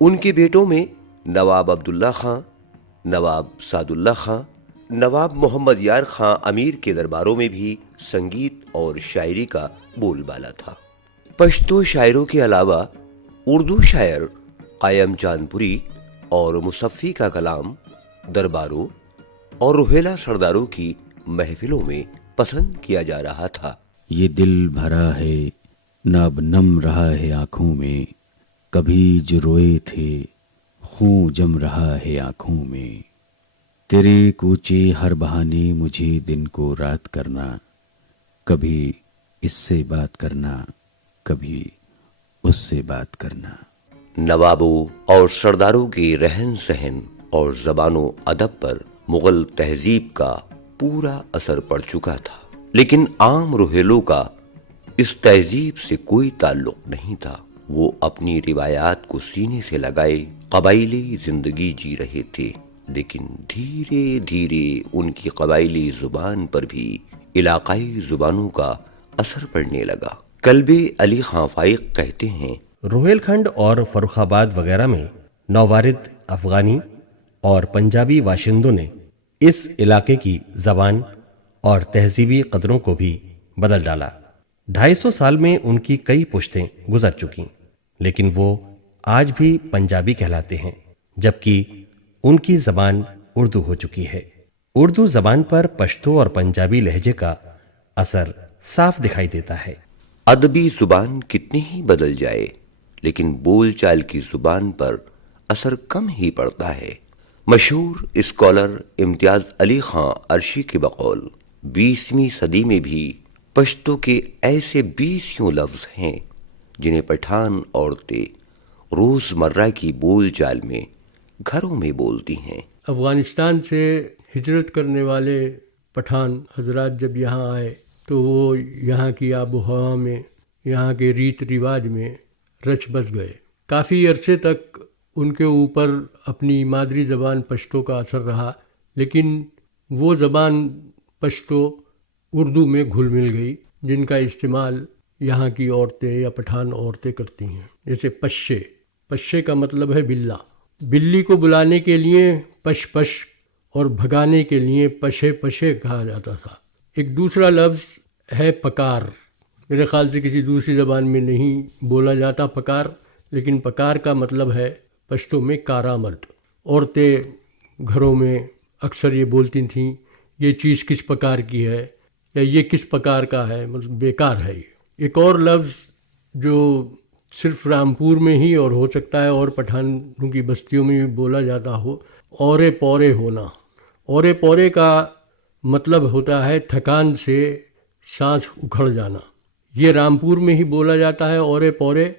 ان کے بیٹوں میں نواب عبداللہ خان، نواب سعد اللہ خان، نواب محمد یار خان امیر کے درباروں میں بھی سنگیت اور شاعری کا بول بالا تھا۔ پشتو شاعروں کے علاوہ اردو شاعر قائم چاند پوری اور مصفی کا کلام درباروں اور روہیلا سرداروں کی محفلوں میں پسند کیا جا رہا تھا۔ یہ دل بھرا ہے ناب نم رہا ہے آنکھوں میں، کبھی جو روئے تھے خون جم رہا ہے آنکھوں میں، تیرے کوچے ہر بہانے مجھے دن کو رات کرنا، کبھی اس سے بات کرنا کبھی اس سے بات کرنا۔ نوابوں اور سرداروں کے رہن سہن اور زبان و ادب پر مغل تہذیب کا پورا اثر پڑ چکا تھا، لیکن عام روہیلوں کا اس تہذیب سے کوئی تعلق نہیں تھا۔ وہ اپنی روایات کو سینے سے لگائے قبائلی زندگی جی رہے تھے، لیکن دھیرے دھیرے ان کی قبائلی زبان پر بھی علاقائی زبانوں کا اثر پڑنے لگا۔ کلب علی خان فائق کہتے ہیں، روہیل کھنڈ اور فروخ آباد وغیرہ میں نووارد افغانی اور پنجابی باشندوں نے اس علاقے کی زبان اور تہذیبی قدروں کو بھی بدل ڈالا۔ 250 سال میں ان کی کئی پشتیں گزر چکیں، لیکن وہ آج بھی پنجابی کہلاتے ہیں، جبکہ ان کی زبان اردو ہو چکی ہے۔ اردو زبان پر پشتو اور پنجابی لہجے کا اثر صاف دکھائی دیتا ہے۔ ادبی زبان کتنی ہی بدل جائے لیکن بول چال کی زبان پر اثر کم ہی پڑتا ہے۔ مشہور اسکالر امتیاز علی خان عرشی کے بقول 20ویں صدی میں بھی پشتو کے ایسے 20 لفظ ہیں جنہیں پٹھان عورتیں روز مرہ کی بول چال میں گھروں میں بولتی ہیں۔ افغانستان سے ہجرت کرنے والے پٹھان حضرات جب یہاں آئے تو وہ یہاں کی آب و ہوا میں، یہاں کے ریت رواج میں رچ بس گئے۔ کافی عرصے تک ان کے اوپر اپنی مادری زبان پشتو کا اثر رہا، لیکن وہ زبان پشتو اردو میں گھل مل گئی، جن کا استعمال یہاں کی عورتیں یا پٹھان عورتیں کرتی ہیں۔ جیسے پشے، پشے کا مطلب ہے بلا، بلی کو بلانے کے لیے پش پش اور بھگانے کے لیے پشے پشے کہا جاتا تھا۔ ایک دوسرا لفظ ہے پکار، میرے خیال سے کسی دوسری زبان میں نہیں بولا جاتا پکار، لیکن پکار کا مطلب ہے پشتو میں کارآمد۔ عورتیں گھروں میں اکثر یہ بولتی تھیں یہ چیز کس پکار کی ہے یا یہ کس پکار کا ہے، مطلب بیکار ہے یہ۔ ایک اور لفظ جو صرف رامپور میں ہی اور ہو سکتا ہے اور پٹھانوں کی بستیوں میں بھی بولا جاتا ہو، اورے پورے ہونا۔ اورے پورے کا مطلب ہوتا ہے تھکان سے سانس اکھڑ جانا۔ یہ رامپور میں ہی بولا جاتا ہے اورے پورے،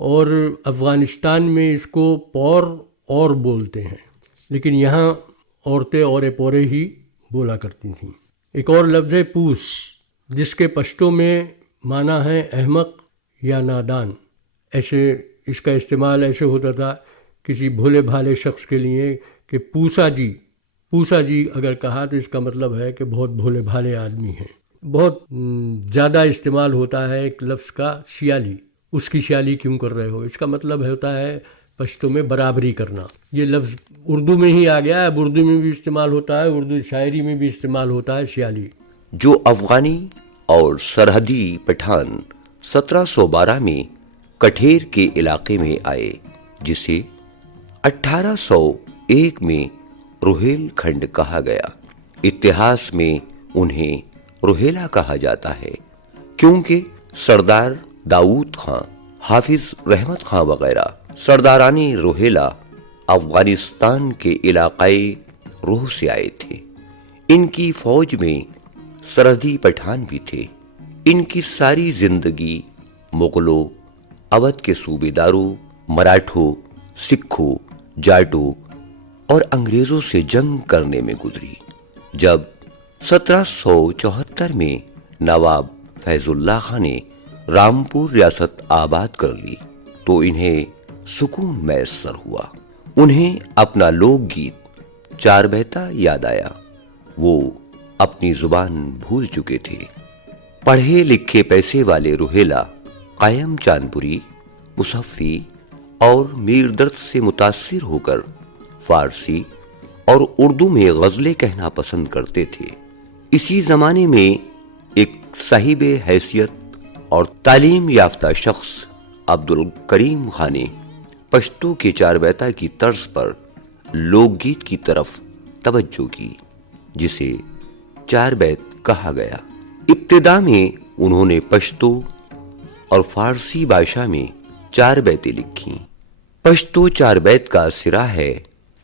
اور افغانستان میں اس کو پور اور بولتے ہیں، لیکن یہاں عورتیں اورے پورے ہی بولا کرتی تھیں۔ ایک اور لفظ ہے پوس، جس کے پشتو میں معنی ہے احمق یا نادان۔ ایسے اس کا استعمال ایسے ہوتا تھا کسی بھولے بھالے شخص کے لیے کہ پوسا جی، پوسا جی اگر کہا تو اس کا مطلب ہے کہ بہت بھولے بھالے آدمی ہیں۔ بہت زیادہ استعمال ہوتا ہے ایک لفظ کا سیالی، اس کی سیالی کیوں کر رہے ہو، اس کا مطلب ہوتا ہے پشتو میں برابری کرنا۔ یہ لفظ اردو میں ہی آ گیا ہے، اب اردو میں بھی استعمال ہوتا ہے، اردو شاعری میں بھی استعمال ہوتا ہے سیالی۔ جو افغانی اور سرحدی پٹھان 1712 میں کٹھیر کے علاقے میں آئے، جسے 1801 میں روہیل کھنڈ کہا گیا۔ اتہاس میں انہیں روہیلا کہا جاتا ہے کیونکہ سردار داؤد خان، حافظ رحمت خان وغیرہ سردارانی روہیلا افغانستان کے علاقائی روح سے آئے تھے۔ ان کی فوج میں سرحدی پٹھان بھی تھے۔ ان کی ساری زندگی مغلوں، اودھ کے صوبے داروں، مراٹھوں، سکھوں، جاٹوں اور انگریزوں سے جنگ کرنے میں گزری۔ جب 1774 میں نواب فیض اللہ خان نے رامپور ریاست آباد کر لی تو انہیں سکون میسر ہوا۔ انہیں اپنا لوک گیت چار بیتا یاد آیا۔ وہ اپنی زبان بھول چکے تھے۔ پڑھے لکھے پیسے والے روہیلا قائم چاند پوری، مصفی اور میر درد سے متاثر ہو کر فارسی اور اردو میں غزلیں کہنا پسند کرتے تھے۔ اسی زمانے میں ایک صاحب حیثیت اور تعلیم یافتہ شخص عبدالکریم خان نے پشتو کے چار بیتہ کی طرز پر لوک گیت کی طرف توجہ کی، جسے چار بیت کہا گیا۔ ابتدا میں انہوں نے پشتو اور فارسی بھاشا میں چار بیتیں لکھی۔ پشتو چار بیت کا سرا ہے: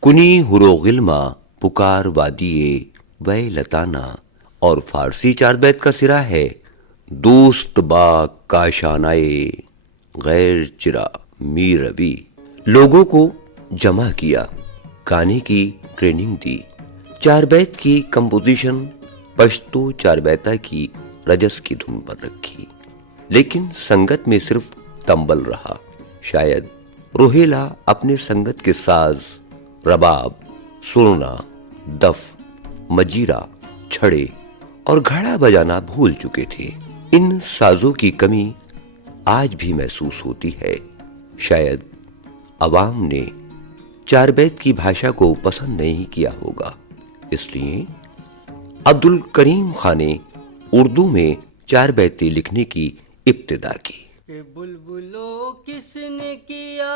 کنی ہرو غلما پکار وادیے وے لتانا، اور فارسی چار بیت کا سرا ہے: دوست با کاشانائے غیر چرا می روی۔ لوگوں کو جمع کیا، گانے کی ٹریننگ دی۔ چار بیت کی کمپوزیشن پشتو چار بیتہ کی رجس کی دھن پر رکھی، لیکن سنگت میں صرف تنبل رہا۔ شاید روہیلا اپنے سنگت کے ساز رباب، سرنا، دف، مجیرا، چھڑے اور گھڑا بجانا بھول چکے تھے۔ ان سازوں کی کمی آج بھی محسوس ہوتی ہے۔ شاید عوام نے چار بیت کی بھاشا کو پسند نہیں کیا ہوگا، اس لیے عبدالکریم خان نے اردو میں چار بیتیں لکھنے کی ابتدا کی۔ کہ بلبلو کس نے کیا،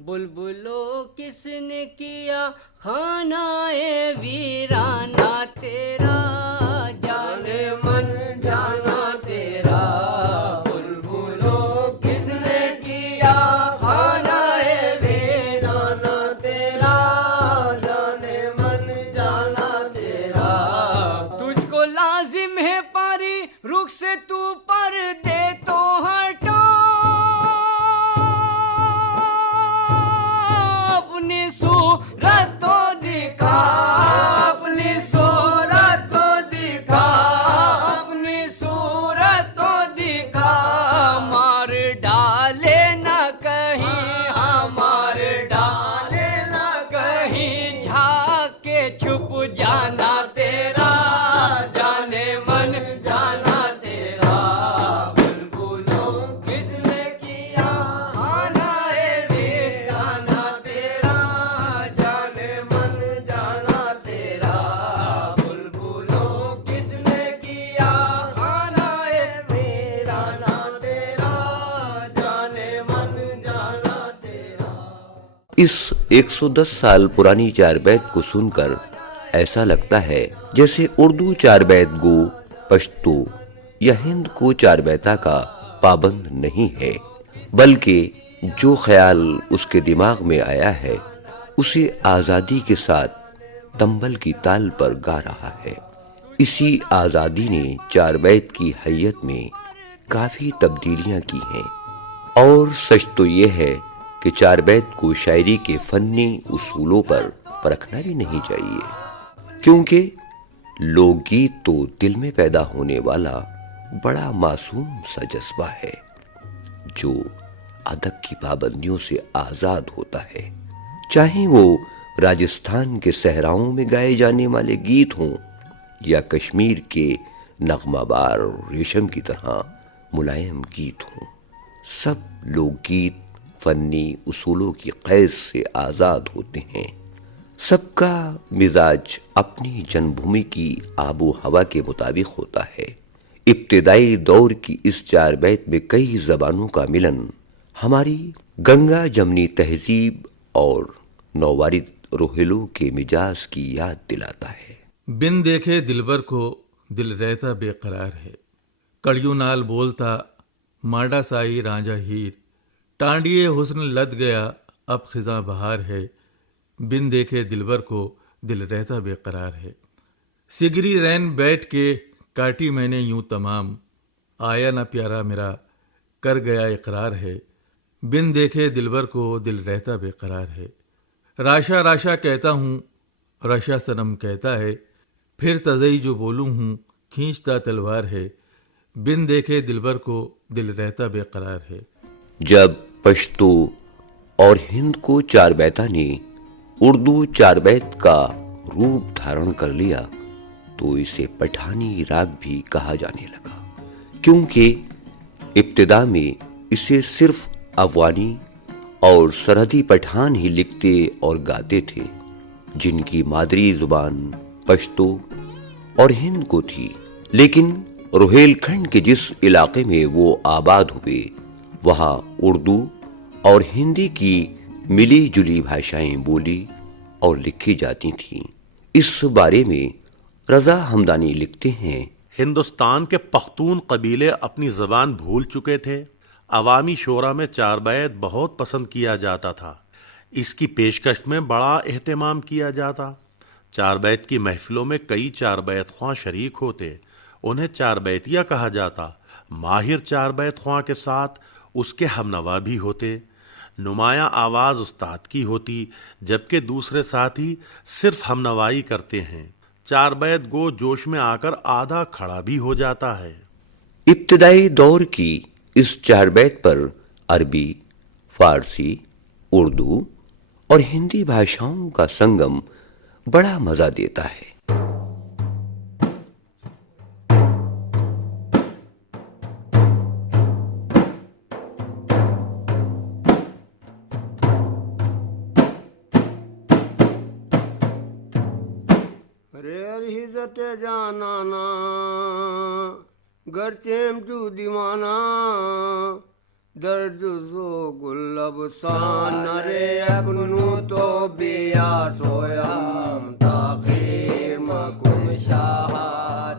بلبلو کس نے کیا خانہ ویرانہ تیرا، جانے من جانا تیرا، بلبلو کس نے کیا خانہ ویرانہ تیرا، جانے من جانا تیرا، تجھ کو لازم ہے پاری رخ سے تو پردے تو ہٹا، اپنی صورت تو دکھا، اپنی صورت تو دکھا، اپنی صورت تو دکھا، مار ڈالے نہ کہیں، ہمار ڈالے نہ کہیں، جھاگ کے چھپ جانا تیرا، جانے من جانا تیرا، بلبلو کس نے کیا خانہ ویرانہ تیرا، جانے من جانا تیرا، بلبلو کس نے کیا خانہ ویرانہ تیرا، جانے من جانا تیرا۔ اس 110 سال پرانی چار بیت کو سن کر ایسا لگتا ہے جیسے اردو چار بیت گو پشتو یا ہند کو چار بیتہ کا پابند نہیں ہے، بلکہ جو خیال اس کے دماغ میں آیا ہے اسے آزادی کے ساتھ تنبل کی تال پر گا رہا ہے۔ اسی آزادی نے چار بیت کی حیت میں کافی تبدیلیاں کی ہیں، اور سچ تو یہ ہے کہ چار بیت کو شاعری کے فنی اصولوں پر پرکھنا بھی نہیں چاہیے، کیونکہ لوک گیت تو دل میں پیدا ہونے والا بڑا معصوم سا جذبہ ہے جو ادب کی پابندیوں سے آزاد ہوتا ہے، چاہے وہ راجستھان کے صحراؤں میں گائے جانے والے گیت ہوں یا کشمیر کے نغمہ بار ریشم کی طرح ملائم گیت ہوں۔ سب لوک گیت فنی اصولوں کی قید سے آزاد ہوتے ہیں۔ سب کا مزاج اپنی جنم بھومی کی آب و ہوا کے مطابق ہوتا ہے۔ ابتدائی دور کی اس چار بیت میں کئی زبانوں کا ملن ہماری گنگا جمنی تہذیب اور نووارد روہیلوں کے مجاز کی یاد دلاتا ہے۔ بن دیکھے دلبر کو دل رہتا بے قرار ہے، کڑیوں نال بولتا ماڈا سائی رانجا ہیر، ٹانڈیے حسن لد گیا اب خزاں بہار ہے، بن دیکھے دلبر کو دل رہتا بے قرار ہے۔ سگری رین بیٹھ کے کاٹی میں نے یوں تمام، آیا نہ پیارا میرا کر گیا اقرار ہے، بن دیکھے دلبر کو دل رہتا بے قرار ہے۔ راشا راشا کہتا ہوں، رشا صنم کہتا ہے، پھر تزئی جو بولوں ہوں کھینچتا تلوار ہے، بن دیکھے دلبر کو دل رہتا بے قرار ہے۔ جب پشتو اور ہند کو چار بیتہ نے اردو چار بیت کا روپ دھارن کر لیا تو اسے پٹھانی راگ بھی کہا جانے لگا، کیونکہ ابتدا میں اسے صرف افغانی اور سرحدی پٹھان ہی لکھتے اور گاتے تھے، جن کی مادری زبان پشتو اور ہند کو تھی، لیکن روہیل کھنڈ کے جس علاقے میں وہ آباد ہوئے وہاں اردو اور ہندی کی ملی جلی بھاشائیں بولی اور لکھی جاتی تھیں۔ اس بارے میں رضا ہمدانی لکھتے ہیں، ہندوستان کے پختون قبیلے اپنی زبان بھول چکے تھے۔ عوامی شورا میں چار بیت بہت پسند کیا جاتا تھا، اس کی پیشکش میں بڑا اہتمام کیا جاتا۔ چار بیت کی محفلوں میں کئی چار بیت خواں شریک ہوتے، انہیں چار بیتیہ کہا جاتا۔ ماہر چار بیت خواں کے ساتھ اس کے ہم نوا بھی ہوتے۔ نمایاں آواز استاد کی ہوتی، جبکہ دوسرے ساتھی صرف ہم نوائی کرتے ہیں۔ چار بیت گو جوش میں آ کر آدھا کھڑا بھی ہو جاتا ہے۔ ابتدائی دور کی اس چار بیت پر عربی، فارسی، اردو اور ہندی بھاشاؤں کا سنگم بڑا مزہ دیتا ہے۔ عزت جانانا گرچیم جو دیوانا درد زو گلب سان رے اکنو تو بیا سویا تاخیر مکم شاہ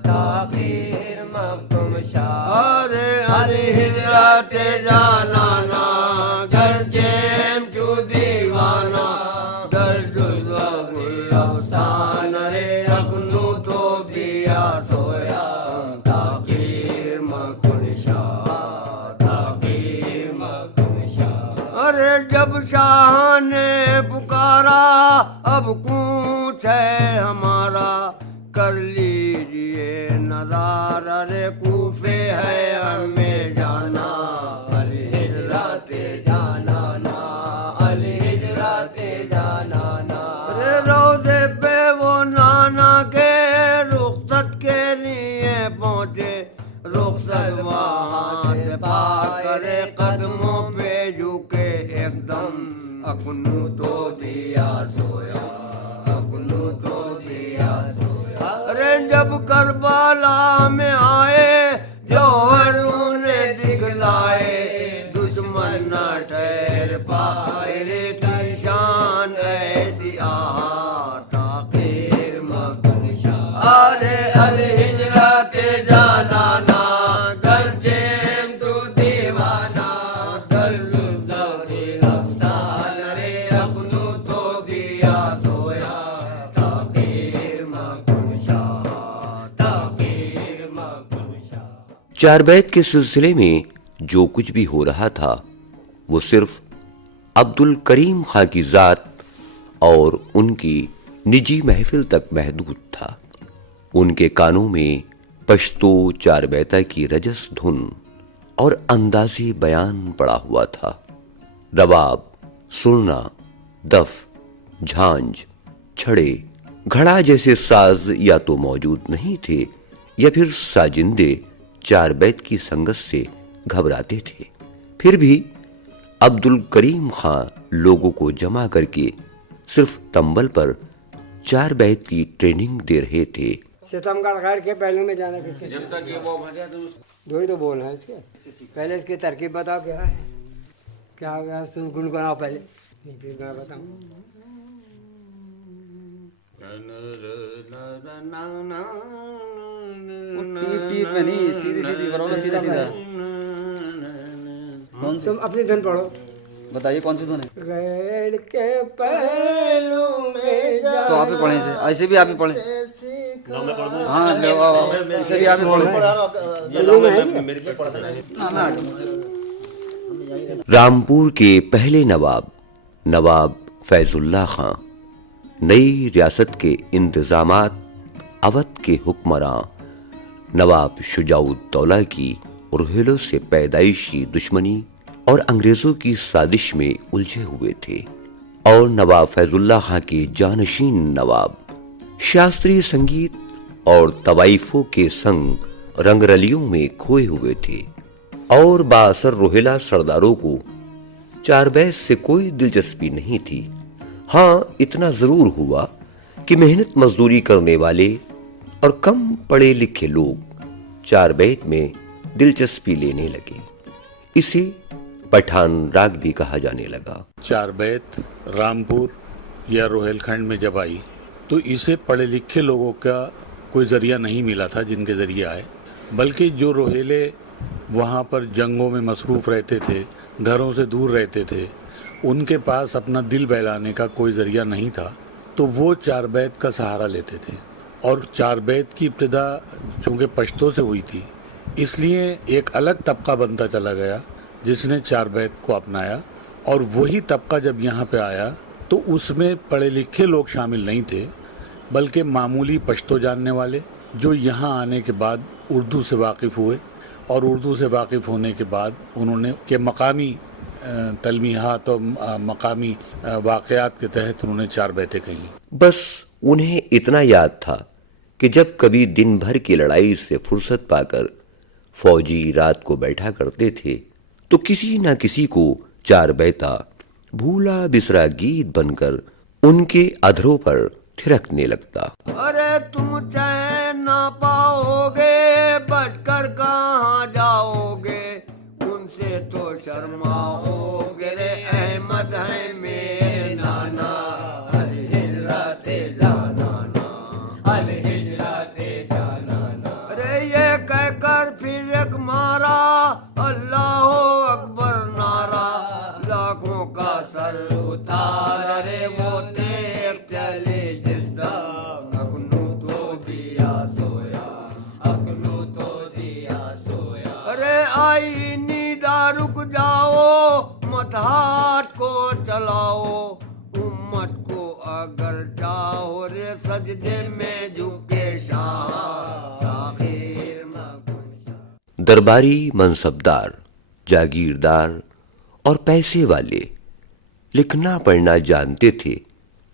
تاخیر مکم شاہ ارے علی ہجرت جانانا گرچیم جو دیوانا درد زو گلب سان رے اکنو تو بیا سویا تاخیر مکم شاہ تاخیر مکم شاہ۔ ارے جب شاہ نے پکارا اب کوچ ہے ہمارا کر لیجئے نظارہ، ارے کوفے ہے ہمیں جانا الہجرات جانانا الہجرات جانانا۔ ارے روزے پہ وہ نانا کے رخصت کے لیے پہنچے، رخصت وہاں سے پا کرے قدموں پہ جھکے ایک دم اکنو تو دیا سویا اکنو تو دیا سویا۔ ارے جب کربلا میں آئے جوہر انہیں دکھلائے، دشمن نہ ٹھہر پائے رے کی شان ایسی آہا تاخیر مکم شاہ۔ ارے الہجرات جانانا گرچیم تو دیوانا درد ذوق افسان رے اکنو تو دیا سویا تاخیر مکم شاہ تاخیر مکم شاہ۔ چار بیت کے سلسلے میں جو کچھ بھی ہو رہا تھا وہ صرف عبد الکریم خاں کی ذات اور ان کی نجی محفل تک محدود تھا۔ ان کے کانوں میں پشتو چار بیتہ کی رجس دھن اور انداز بیان پڑا ہوا تھا۔ رباب، سرنا، دف، جھانجھ، چھڑے، گھڑا جیسے ساز یا تو موجود نہیں تھے یا پھر ساجندے چار بیت کی سنگت سے گھبراتے تھے۔ پھر بھی عبد الکریم خاں لوگوں کو جمع کر کے صرف تنبل پر چار بیت کی ٹریننگ دے رہے تھے۔ ستم گڑھ غیر کے پہلو میں جانا پھر دو ہی تو بول ہیں اس کے، پہلے اس کی ترکیب بتاؤ کیا ہے، کیا ہو سن گنگناؤ پہلے، پھر میں بتاؤں۔ تم اپنی دھن پڑھو، بتائیے کون سی دھن ہے؟ غیر کے پہلو میں تو آپ ہی پڑھیں اسے، ایسے بھی آپ ہی پڑھیں۔ ہاں اسے بھی آپ ہی پڑھیں۔ رامپور کے پہلے نواب فیض اللہ خاں، نئی ریاست کے انتظامات، اودھ کے حکمراں نواب شجاع الدولہ کی روہیلوں سے پیدائشی دشمنی اور انگریزوں کی سازش میں الجھے ہوئے تھے، اور نواب فیض اللہ خاں کے جانشین نواب شاستری سنگیت اور طوائفوں کے سنگ رنگ رلیوں میں کھوئے ہوئے تھے، اور بااثر روہیلا سرداروں کو چار بیت سے کوئی دلچسپی نہیں تھی۔ ہاں اتنا ضرور ہوا کہ محنت مزدوری کرنے والے اور کم پڑھے لکھے لوگ چار بیت میں دلچسپی لینے لگے۔ اسے پٹھان راگ بھی کہا جانے لگا۔ چار بیت رامپور یا روہیل کھنڈ میں جب آئی تو اسے پڑھے لکھے لوگوں کا کوئی ذریعہ نہیں ملا تھا جن کے ذریعے آئے، بلکہ جو روہیلے وہاں پر جنگوں میں مصروف رہتے تھے، گھروں سے دور رہتے تھے، ان کے پاس اپنا دل بہلانے کا کوئی ذریعہ نہیں تھا، تو وہ چار بیت کا سہارا لیتے تھے۔ اور چار بیت کی ابتدا چونکہ پشتو سے ہوئی تھی، اس لیے ایک الگ طبقہ بنتا چلا گیا جس نے چار بیت کو اپنایا، اور وہی طبقہ جب یہاں پہ آیا تو اس میں پڑھے لکھے لوگ شامل نہیں تھے، بلکہ معمولی پشتو جاننے والے جو یہاں آنے کے بعد اردو سے واقف ہوئے، اور اردو سے واقف ہونے کے بعد انہوں نے کہ مقامی تلمیحات اور مقامی واقعات کے تحت انہوں نے چار بیتیں کہیں۔ بس انہیں اتنا یاد تھا کہ جب کبھی دن بھر کی لڑائی سے فرصت پا کر فوجی رات کو بیٹھا کرتے تھے تو کسی نہ کسی کو چار بیتا بھولا بسرا گیت بن کر ان کے ادھروں پر تھرکنے لگتا۔ ارے تم چین نہ پاؤ گے، بچ کر کہاں جاؤ گے، ان سے تو شرماؤ گے، رے احمد ہے میرے نانا، الہجرت جانانا، الہجرت جانانا۔ ارے یہ کہہ کر پھر ایک مارا اللہ اکبر نعرہ، لاکھوں کا سر اتار، ارے وہ دیکھ چلے جس دم، اکنو تو دیا سویا، اکنو تو دیا سویا۔ ارے آئی نیدا رک جاؤ، مت ہاتھ کو چلاؤ، امت کو اگر چاہو، رے سجدے میں جھکے شاہ، تاخیر مکن شاہ۔ درباری منصبدار، جاگیردار اور پیسے والے لکھنا پڑھنا جانتے تھے،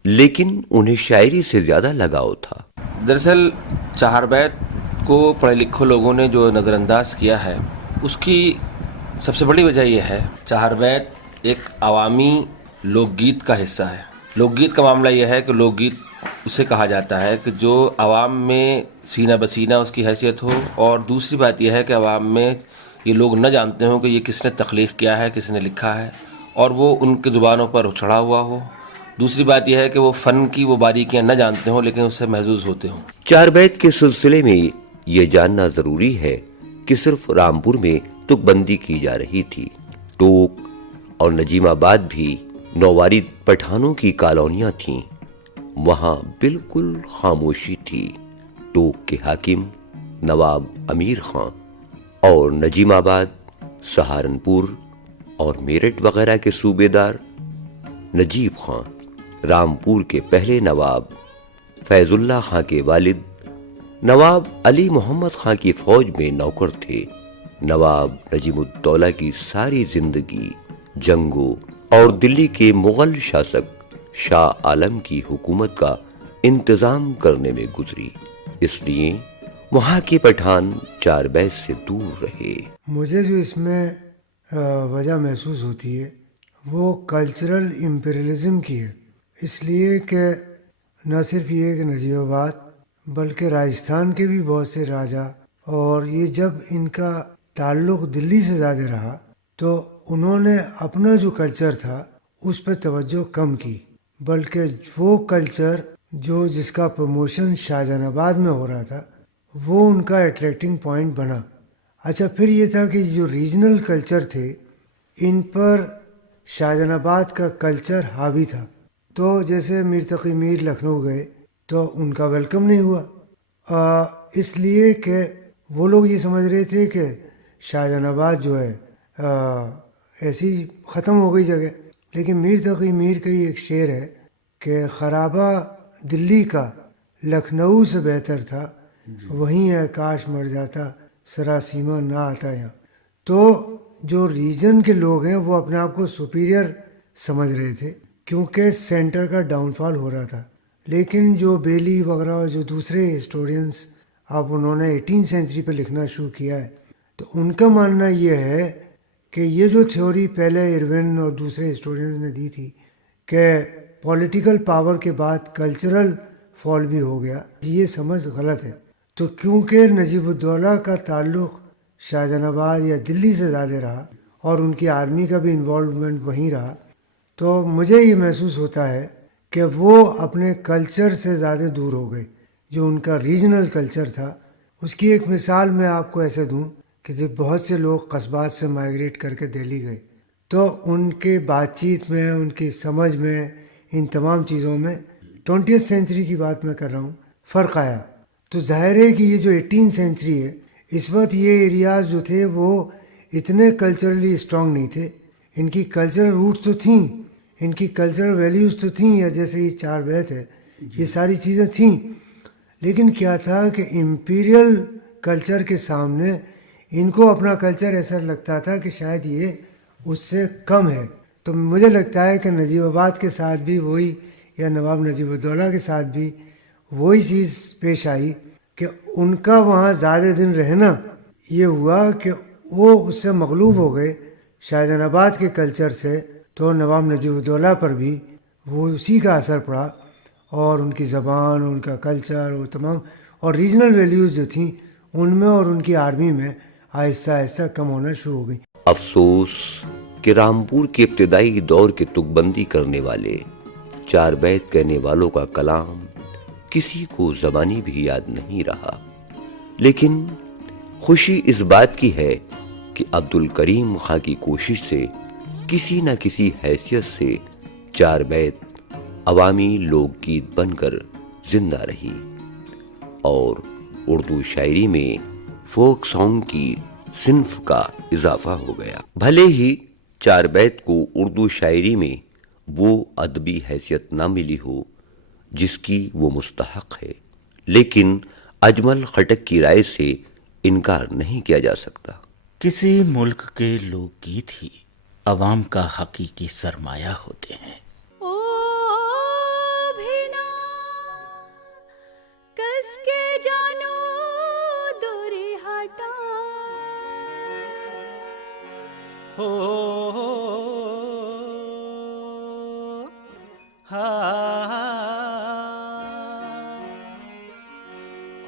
لیکن انہیں شاعری سے زیادہ لگاؤ تھا۔ دراصل چار بیت کو پڑھے لکھے لوگوں نے جو نظر انداز کیا ہے، اس کی سب سے بڑی وجہ یہ ہے، چار بیت ایک عوامی لوک گیت کا حصہ ہے۔ لوک گیت کا معاملہ یہ ہے کہ لوک گیت اسے کہا جاتا ہے کہ جو عوام میں سینہ بسینہ اس کی حیثیت ہو، اور دوسری بات یہ ہے کہ عوام میں یہ لوگ نہ جانتے ہوں کہ یہ کس نے تخلیق کیا ہے، کس نے لکھا ہے، اور وہ ان کے زبانوں پر چڑھا ہوا ہو۔ دوسری بات یہ ہے کہ وہ فن کی وہ باریکیاں نہ جانتے ہوں لیکن اس سے محظوظ ہوتے ہوں۔ چار بیت کے سلسلے میں یہ جاننا ضروری ہے کہ صرف رامپور میں تک بندی کی جا رہی تھی۔ ٹوک اور نجیم آباد بھی نووارد پٹھانوں کی کالونیاں تھیں، وہاں بالکل خاموشی تھی۔ ٹوک کے حاکم نواب امیر خان اور نجیم آباد، سہارنپور اور میرٹھ وغیرہ کے صوبے دار نجیب خان، رامپور کے پہلے نواب فیض اللہ خان کے والد نواب علی محمد خان کی فوج میں نوکر تھے۔ نواب نجیب الدولہ کی ساری زندگی جنگوں اور دلی کے مغل شاسک شاہ عالم کی حکومت کا انتظام کرنے میں گزری، اس لیے وہاں کے پٹھان چار بیت سے دور رہے۔ مجھے جو اس میں وجہ محسوس ہوتی ہے وہ کلچرل امپیریلزم کی ہے، اس لیے کہ نہ صرف یہ کہ نجیب آباد بلکہ راجستھان کے بھی بہت سے راجا، اور یہ جب ان کا تعلق دلی سے زیادہ رہا تو انہوں نے اپنا جو کلچر تھا اس پہ توجہ کم کی، بلکہ وہ کلچر جو جس کا پروموشن شاہجہان آباد میں ہو رہا تھا وہ ان کا اٹریکٹنگ پوائنٹ بنا۔ اچھا، پھر یہ تھا کہ جو ریجنل کلچر تھے ان پر شاہجہان آباد کا کلچر حاوی تھا، تو جیسے میر تقی میر لکھنؤ گئے تو ان کا ویلکم نہیں ہوا، اس لیے کہ وہ لوگ یہ سمجھ رہے تھے کہ شاہجہان آباد جو ہے ایسی ختم ہو گئی جگہ۔ لیکن میر تقی میر کا ہی ایک شعر ہے کہ خرابہ دلی کا لکھنؤ سے بہتر تھا، وہیں ہے کاش مر جاتا سراسیمہ نہ آتا یہاں۔ تو جو ریجن کے لوگ ہیں وہ اپنے آپ کو سپیریئر سمجھ رہے تھے کیونکہ سینٹر کا ڈاؤن فال ہو رہا تھا، لیکن جو بیلی وغیرہ جو دوسرے ہسٹورینس اب انہوں نے 18 سینچری پہ لکھنا شروع کیا ہے تو ان کا ماننا یہ ہے کہ یہ جو تھیوری پہلے ارون اور دوسرے ہسٹورینز نے دی تھی کہ پولیٹیکل پاور کے بعد کلچرل فال بھی ہو گیا، یہ سمجھ غلط ہے۔ تو کیونکہ نجیب الدولہ کا تعلق شاہجہان آباد یا دلی سے زیادہ رہا اور ان کی آرمی کا بھی انوالومنٹ وہیں رہا، تو مجھے یہ محسوس ہوتا ہے کہ وہ اپنے کلچر سے زیادہ دور ہو گئے، جو ان کا ریجنل کلچر تھا۔ اس کی ایک مثال میں آپ کو ایسے دوں کہ جب بہت سے لوگ قصبات سے مائیگریٹ کر کے دہلی گئے تو ان کے بات چیت میں، ان کی سمجھ میں، ان تمام چیزوں میں 20th سینچری کی بات میں کر رہا ہوں، فرق آیا۔ تو ظاہر ہے کہ یہ جو 18th سینچری ہے، اس وقت یہ ایریاز جو تھے وہ اتنے کلچرلی اسٹرانگ نہیں تھے، ان کی کلچرل روٹس تو تھیں، ان کی کلچرل ویلیوز تو تھیں، یا جیسے یہ چار بیت ہے، یہ ساری چیزیں تھیں، لیکن کیا تھا کہ امپیریل کلچر کے سامنے ان کو اپنا کلچر ایسا لگتا تھا کہ شاید یہ اس سے کم ہے۔ تو مجھے لگتا ہے کہ نجیب آباد کے ساتھ بھی وہی، یا نواب نجیب الدولہ کے ساتھ بھی وہی چیز پیش آئی کہ ان کا وہاں زیادہ دن رہنا یہ ہوا کہ وہ اس سے مغلوب ہو گئے شاہجہان آباد کے کلچر سے، تو نواب نجیب الدولہ پر بھی وہ اسی کا اثر پڑا، اور ان کی زبان، ان کا کلچر، وہ تمام اور ریجنل ویلیوز جو تھیں ان میں اور ان کی آرمی میں آہستہ آہستہ کم ہونا شروع ہو گئی۔ افسوس کہ رامپور کے ابتدائی دور کے تک بندی کرنے والے، چار بیت کہنے والوں کا کلام کسی کو زبانی بھی یاد نہیں رہا، لیکن خوشی اس بات کی ہے کہ عبد الکریم خاں کی کوشش سے کسی نہ کسی حیثیت سے چار بیت عوامی لوک گیت بن کر زندہ رہی، اور اردو شاعری میں فوک سانگ کی صنف کا اضافہ ہو گیا۔ بھلے ہی چار بیت کو اردو شاعری میں وہ ادبی حیثیت نہ ملی ہو جس کی وہ مستحق ہے، لیکن اجمل خٹک کی رائے سے انکار نہیں کیا جا سکتا۔ کسی ملک کے لوک گیت ہی عوام کا حقیقی سرمایہ ہوتے ہیں۔